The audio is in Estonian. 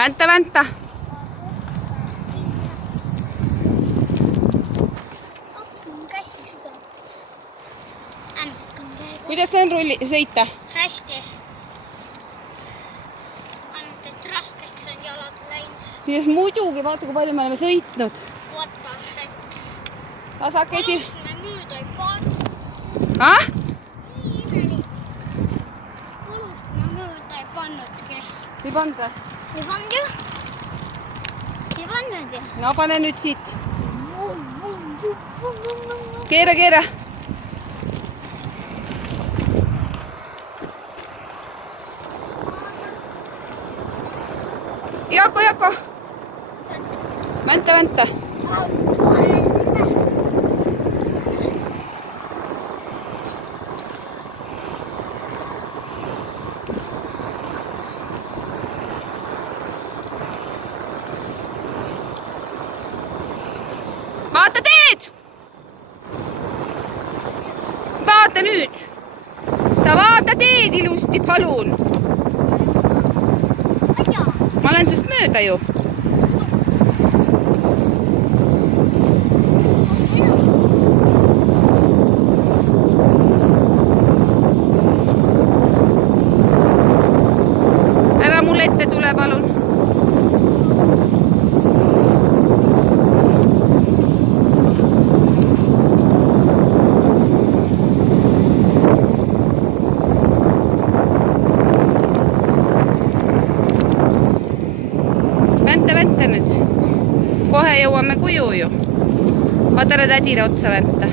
Vänta. Kuidas on sõita? Hästi. Ainult, et raskeks on jalad läinud. Ja muidugi, vaata kui palju me oleme sõitnud. What the heck? Tasakesi. Me müüda ei pannud. Ah? Nii imeli. Kulust me müüda ei pannudki. Ei pannud või? Ei pannud ju. Ei pannud ju. No pane nüüd siit. Keera. Jako. Vänta. Vaata teed! Vaata nüüd! Sa vaata teed ilusti, palun! Ma olen sust mööda ju. Ära mulle ette tule, palun. Vänta nüüd. Kohe jõuame kuju ju. Vaata ära tädile otsa vänta.